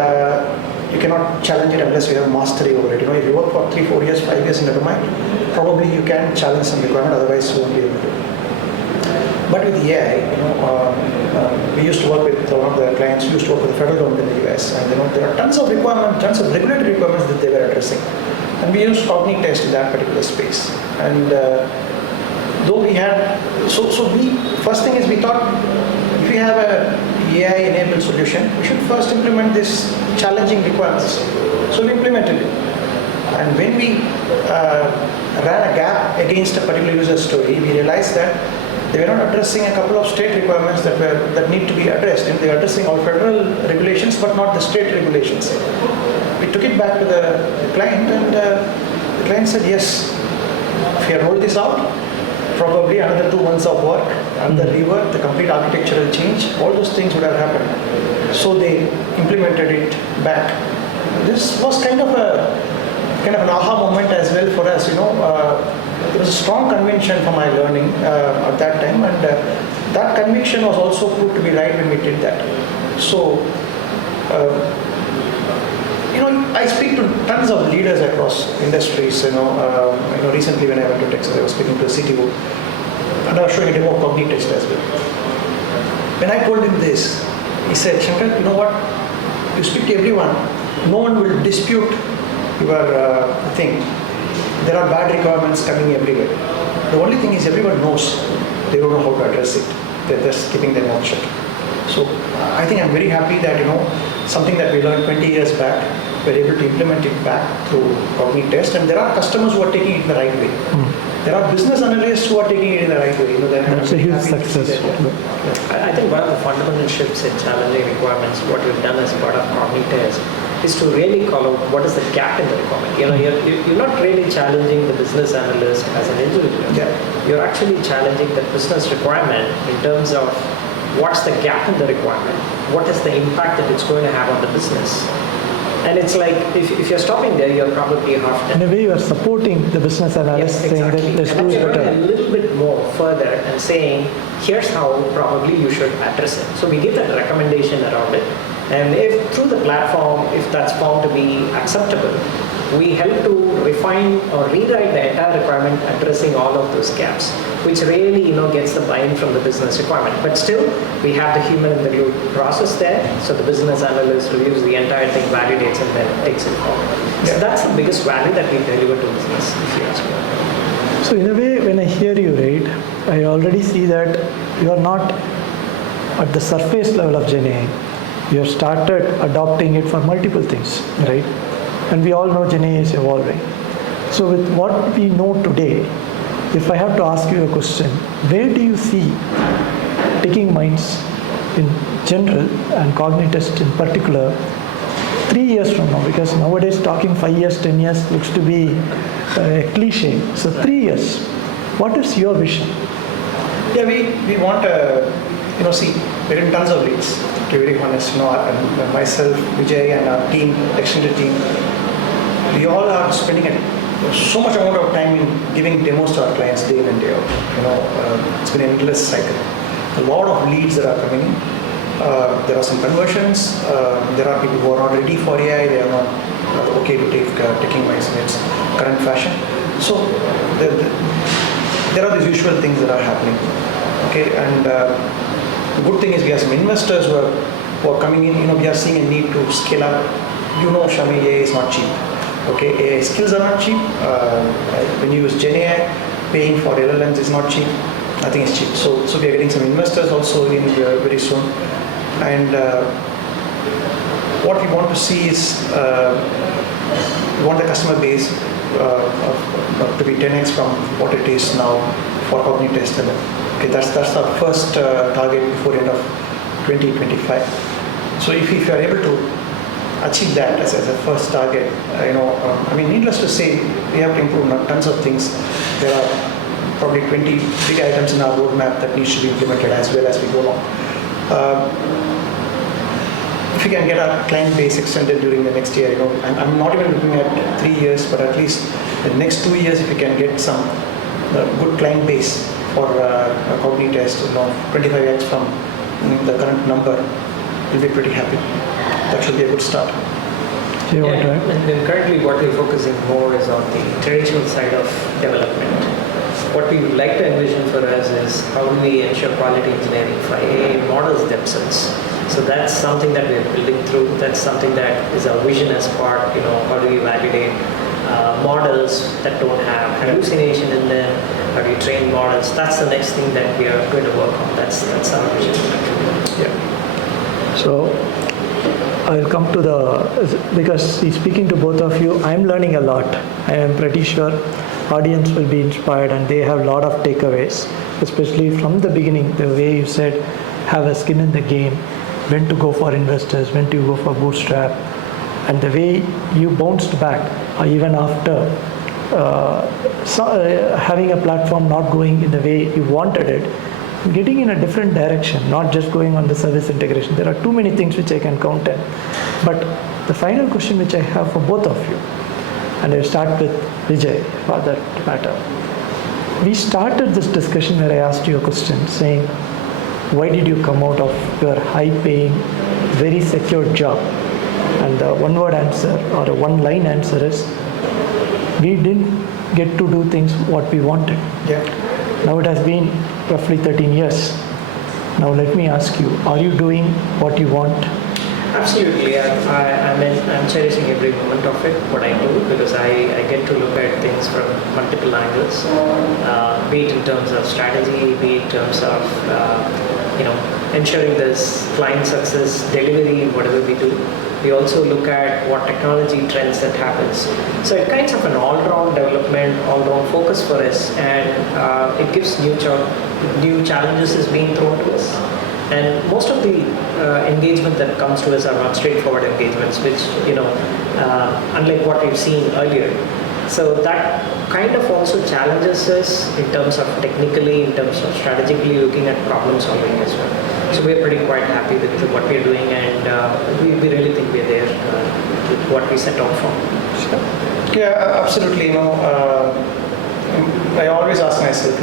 you cannot challenge it unless you have mastery over it. If you work for 3, 4 years, 5 years in the domain, probably you can challenge some requirement, otherwise you won't be able to. But with the AI, we used to work with one of the clients who used to work with the federal government in the US, and there are tons of requirements, tons of regulatory requirements that they were addressing. And we used cognitive test in that particular space. And though we had, first thing is we thought, if we have a AI-enabled solution, we should first implement this challenging requirements. So we implemented it. And when we ran a gap against a particular user story, we realized that they were not addressing a couple of state requirements that need to be addressed. And they were addressing all federal regulations, but not the state regulations. We took it back to the client, and the client said, yes, if you had rolled this out, probably another 2 months of work, another rework, the complete architectural change, all those things would have happened. So they implemented it back. This was kind of an aha moment as well for us. There was a strong conviction for my learning at that time, and that conviction was also proved to be right when we did that. So, I speak to tons of leaders across industries. Recently when I went to Texas, I was speaking to a CTO, and I was showing a demo of cognitive test as well. When I told him this, he said, Shankar, you know what? You speak to everyone, no one will dispute your thing. There are bad requirements coming everywhere. The only thing is everyone knows they don't know how to address it. They're just keeping their mouth shut. So I think I'm very happy that something that we learned 20 years back, we're able to implement it back through cognitive test, and there are customers who are taking it in the right way. There are business analysts who are taking it in the right way. That's a huge success. I think one of the fundamental shifts in challenging requirements, what we've done as part of cognitive test, is to really call out what is the gap in the requirement. You're not really challenging the business analyst as an individual. Yeah. You're actually challenging the business requirement in terms of what's the gap in the requirement, what is the impact that it's going to have on the business. And it's like, if you're stopping there, you're probably half done. In a way, you are supporting the business analyst, Yes, saying exactly. that let's And do then you're better. going a little bit more further and saying, here's how probably you should address it. So we give that recommendation around it. And if through the platform, if that's found to be acceptable, we help to refine or rewrite the entire requirement addressing all of those gaps, which really gets the buy-in from the business requirement. But still, we have the human in the loop process there, so the business analyst reviews the entire thing, validates, and then takes it forward. Yeah. So that's the biggest value that we deliver to business, if you ask me. So in a way, when I hear you, right, I already see that you are not at the surface level of GenAI. You have started adopting it for multiple things, right? And we all know GenAI is evolving. So with what we know today, if I have to ask you a question, where do you see taking minds in general and cognitive test in particular 3 years from now? Because nowadays talking 5 years, 10 years looks to be a cliche. So 3 years, what is your vision? Yeah, we want we're in tons of leads, to be very honest. And myself, Vijay, and our team, extended team, we all are spending a so much amount of time in giving demos to our clients day in and day out. It's been an endless cycle. A lot of leads that are coming in. There are some conversions. There are people who are not ready for AI. They are not okay to taking minds in its current fashion. So there are these usual things that are happening. Okay, and the good thing is we have some investors who are coming in. We are seeing a need to scale up. Shami, AI is not cheap. Okay, AI skills are not cheap. When you use Gen AI, paying for LLMs is not cheap. Nothing is cheap. So we are getting some investors also in very soon. And what we want to see is we want the customer base to be 10x from what it is now for Cognitest. Okay, that's our first target before the end of 2025. So if you are able to achieve that as a first target, needless to say, we have to improve tons of things. There are probably 20 big items in our roadmap that needs to be implemented as well as we go along. If we can get our client base extended during the next year, I'm not even looking at 3 years, but at least the next 2 years, if we can get some good client base for Cognitest, 25x from the current number, we'll be pretty happy. That should be a good start. And currently what we're focusing more is on the traditional side of development. What we would like to envision for us is how do we ensure quality engineering for AI models themselves. So that's something that we're building through. That's something that is our vision as part, how do we validate models that don't have hallucination in them, how do you train models. That's the next thing that we are going to work on. That's our vision. Yeah. So I'll come to because speaking to both of you, I'm learning a lot. I am pretty sure audience will be inspired and they have a lot of takeaways, especially from the beginning, the way you said, have a skin in the game, when to go for investors, when to go for bootstrap, and the way you bounced back, even after having a platform not going in the way you wanted it, getting in a different direction, not just going on the service integration. There are too many things which I can count in. But the final question which I have for both of you, and I'll start with Vijay for that matter. We started this discussion where I asked you a question saying, why did you come out of your high-paying, very secure job? And the one-word answer or a one-line answer is, we didn't get to do things what we wanted. Yeah. Now it has been roughly 13 years. Now let me ask you, are you doing what you want? Absolutely. I'm cherishing every moment of it, what I do, because I get to look at things from multiple angles, be it in terms of strategy, be it in terms of ensuring there's client success, delivery, whatever we do. We also look at what technology trends that happens. So it kinds of an all-round development, all-round focus for us, and it gives new challenges is being thrown to us. And most of the engagement that comes to us are not straightforward engagements, which, unlike what we've seen earlier. So that kind of also challenges us in terms of technically, in terms of strategically looking at problem solving as well. So we're pretty quite happy with what we're doing, and we really think we're there with what we set out for. Yeah, absolutely. I always ask myself,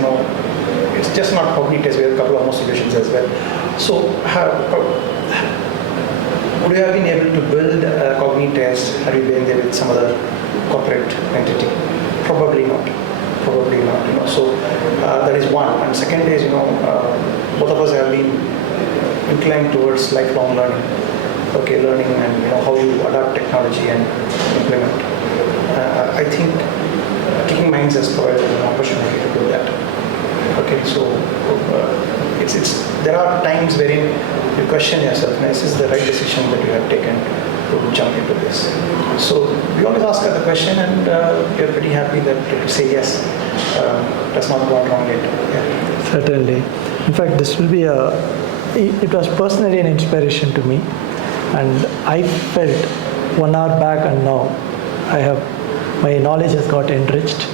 it's just not Cognitest, we have a couple of more solutions as well. So would you have been able to build Cognitest had you been there with some other corporate entity? Probably not. So that is one. And second is, both of us have been inclined towards lifelong learning. Okay, learning and how you adapt technology and implement. I think Kicking Minds has provided an opportunity to do that. Okay, so there are times wherein you question yourself, is this the right decision that you have taken to jump into this? So we always ask her the question, and we are pretty happy that to say yes, does not go wrong yet. Yeah. Certainly. In fact, this will be it was personally an inspiration to me, and I felt 1 hour back and now my knowledge has got enriched,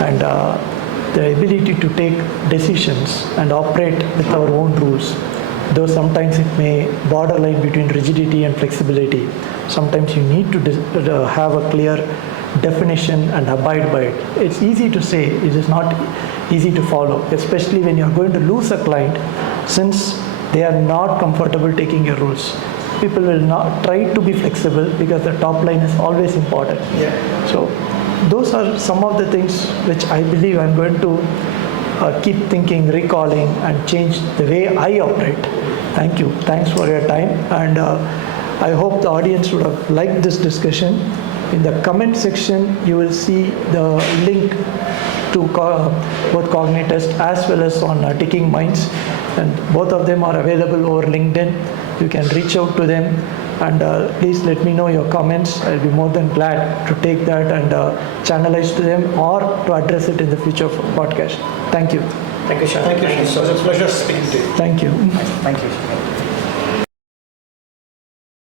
and the ability to take decisions and operate with our own rules, though sometimes it may borderline between rigidity and flexibility. Sometimes you need to have a clear definition and abide by it. It's easy to say, it is not easy to follow, especially when you're going to lose a client since they are not comfortable taking your rules. People will not try to be flexible because the top line is always important. Yeah. So those are some of the things which I believe I'm going to keep thinking, recalling, and change the way I operate. Thank you. Thanks for your time. And I hope the audience would have liked this discussion. In the comment section, you will see the link to both Cognitest as well as on Ticking Minds. And both of them are available over LinkedIn. You can reach out to them. And please let me know your comments. I'll be more than glad to take that and channelize to them or to address it in the future podcast. Thank you. Thank you, Sean. Thank you. It was a pleasure speaking to you. Thank you. Thank you.